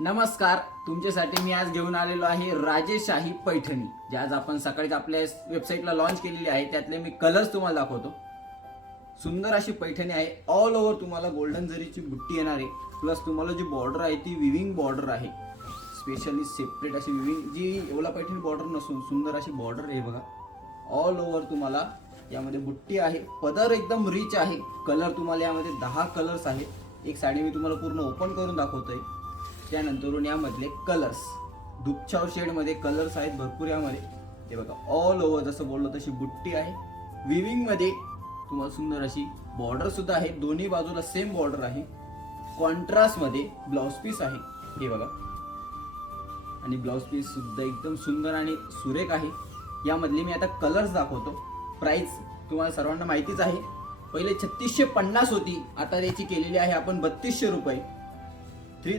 नमस्कार तुमच्यासाठी मी आज घेऊन आलेलो आहे राजेशाही पैठणी जे आज आपण सकाळीच आपल्या वेबसाईटला लॉन्च केलेली आहे. त्यातले मी कलर्स तुम्हाला दाखवतो. सुंदर अशी पैठणी आहे. ऑल ओव्हर तुम्हाला गोल्डन जरीची बुट्टी येणार आहे. प्लस तुम्हाला जी बॉर्डर आहे ती विविंग बॉर्डर आहे. स्पेशली सेपरेट अशी विविंग जी एवढा पैठणी बॉर्डर नसून सुंदर अशी बॉर्डर आहे बघा. ऑल ओव्हर तुम्हाला यामध्ये बुट्टी आहे. पदर एकदम रिच आहे. कलर तुम्हाला यामध्ये दहा कलर्स आहेत. एक साडी मी तुम्हाला पूर्ण ओपन करून दाखवतोय. त्यानंतरून यामधले कलर्स दुपछाव शेडमध्ये कलर्स आहेत भरपूर यामध्ये. ते बघा ऑल ओव्हर जसं बोललो तशी बुट्टी आहे. विविंगमध्ये तुम्हाला सुंदर अशी बॉर्डर सुद्धा आहे. दोन्ही बाजूला सेम बॉर्डर आहे. कॉन्ट्रास्टमध्ये ब्लाऊज पीस आहे. हे बघा. आणि ब्लाऊज पीस सुद्धा एकदम सुंदर आणि सुरेख आहे. यामधले मी आता कलर्स दाखवतो. प्राईस तुम्हाला सर्वांना माहितीच आहे. पहिले छत्तीसशे पन्नास होती. आता त्याची केलेली आहे आपण बत्तीसशे रुपये. थ्री